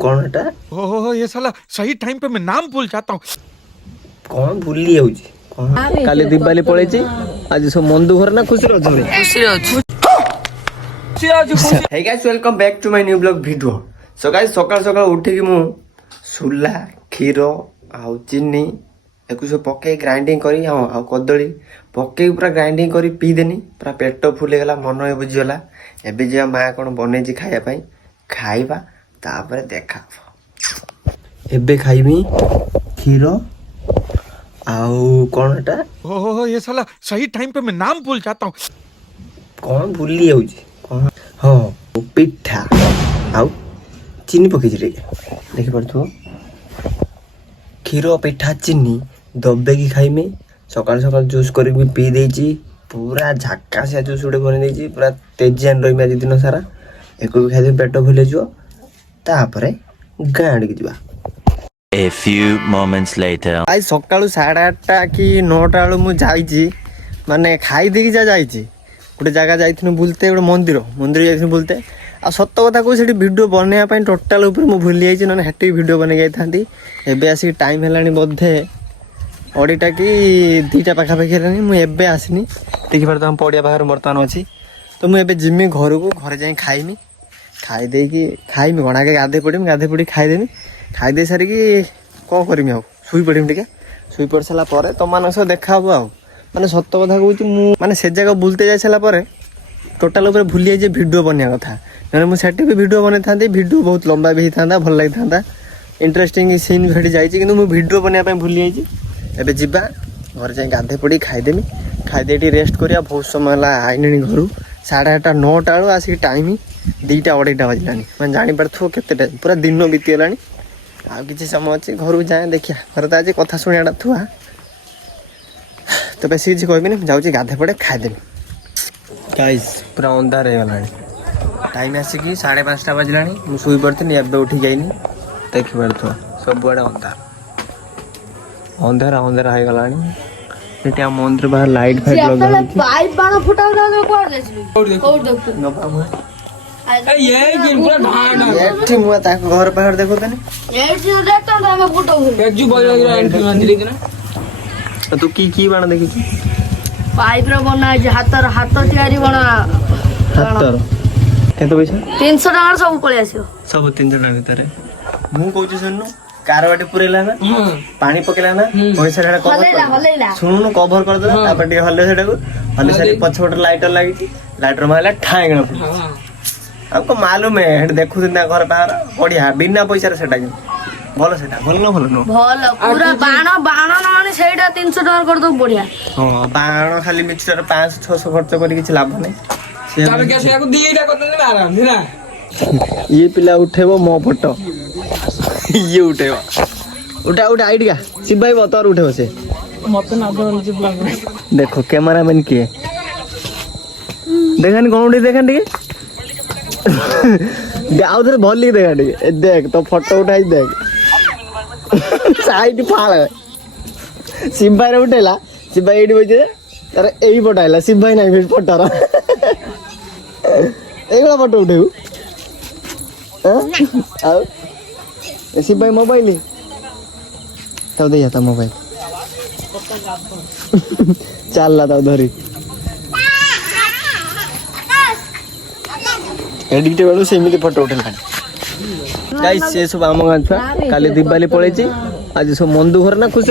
कौन एटा ओहो ये साला सही टाइम पे मैं नाम भूल जाता हूँ। कौन भूली जाउची काली दिवाली पळेची आज सब मन दुखर ना खुशी रह रे हे guys welcome back to my new blog video. So guys सकाळ सकाळ उठी कि मु सुला खीर आ चीनी एको सब पके ग्राइंडिंग करी आ कदली पके पूरा ग्राइंडिंग करी पी देनी पूरा पेट फुले गला मन ए बुझी गला। एबे जे मां कोन बनै जी खाया पई खाइबा तापर देखा एबे खाइबी खीर आउ कौन एटा ओहो ये साला सही टाइम पे मैं नाम भूल जाता हूँ। कौन भूली जाउची कौन हाँ पिठा आउ चीनी पके देखि पड़थो खीर पिठा चीनी दबे की खाइमे सकाल सकाल जूस कर पी देची पूरा झाकासिया जूस गोटे बन देची पूरा तेजियान रही आज दिन सारा एक भी खाई पेट फुले तापर गाँ आड़ की A few moments later. आज सकाळु 8:30 कि 9टा बेलू मु जाइची माने खाई देकी जाइची गोटे जगह जाइथिनु बुलते गोटे मंदिर जाइथिनु बुलते आ सत्त कथा को सेठी वीडियो बनेया पई टोटल ऊपर मु भूली जाइची न हेटी वीडियो बने गई थांती। एबे आसी टाइम हेलानी बोधे ओडीटा कि 2टा पाखा पाखी हेलानी मु एबे आसिनी देखि पर हम पडिया बाहर बर्तमान अछि तो मु एबे जिम्मी घर को घरे जाई खाइमी खाई देकी खाइमी गणा के गाधे पड़ी खाई देमी खाई दे सारी कि कौन करमी आउ शुई पड़मी टे शुई पड़ सारा पर तुम मान सह देखा हम आउ माने सत्त कथा कहूँ माने से जगह बुलते जाई सारा पर टोटाल ऊपर भूली जाइए वीडियो बनिया कथा ना मुझे भी वीडियो बन था वीडियो बहुत लंबा भी था भल लगी था इंटरेस्टिंग सीन भी जाइए कि वीडियो बनवाई भूली जाइए एबे जीवा घर जाए गाधे पड़ी खाईदेमी खाईदे रेस्ट करिया बहुत समय है आईनी घर 8:30 9टा बेलू आसिक टाइम 2टा 2:30 बाजिलानी मैं जापर केते टाइम पूरा दिन बीतीगला आ किसी समय अच्छे घर जाए देखिया घर तो आज कथा शुणा थुआ तो बेस किसी कहबी जाऊँगी गाधे पड़े खाईदेमी गाइस पूरा अंधार हो गला टाइम आसिक 5:30 बाजिलानी मुझे शुई पड़ी एवं उठी जाइनी देखी पार सबुआड़े अंधार अंधार हो गला मंदिर बाहर लाइट फाइट घर बाहर देखो तू की बाण देखी पाइप रो बना है हाथ तैयारी बना हाथ केते पैसा 300 टका सब पळे आसियो सब 300 टका भीतर मु कहूची सुननु कारवाटी पुरेला ना पानी पकेला ना पैसा ढाडा कवर सुनु कवर कर दे तापर टे हल्ले सेटा को हल्ले सारी पछपट लाइटर लागी लाइटर मारला ठाए गणा आपको मालूम है हेड देखु दिन घर बाहर बढ़िया बिना पैसा रे सेटा भलो सेटा भलो न भलो भलो पूरा बाण न सेटा 300 टका कर दो बढ़िया हां बाण खाली मिक्सर 500 600 खर्च करी किछ लाभ नै तामे के सेटा को दीटा करते आराम से ना ये पिला उठेबो मो फोटो ये उठेबो उठा उठा आइडिया शिव भाई बतौर उठेबो से मत ना दो देखो कैमरामैन के देखन कोन उठी देखन टिके आउ थे भली देखा टिके देख तो फोटो उठाई देख साइड फाड़ शिव भाई उठेला शिव भाई एडी बजे तार एई फोटो आइला शिव भाई नाही फोटो रा एगला फोटो उठेउ आओ शिव भाई मोबाइल तब दे जाता मोबाइल चल ला तब धरी एडिट बेलू सेमती फोटो उठेला गाइस से सब आम गाँ छुआ काली दिवाली पड़ेची आज सब मन दुखर ना खुशी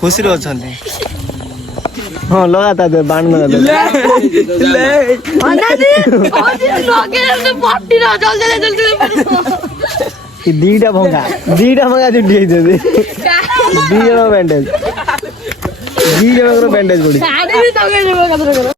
खुशी अच्छे हाँ लगाता दे बाण लगा दे दीटा भंगा जुटी दे दी जन बैंडेज बैंडेज पड़ी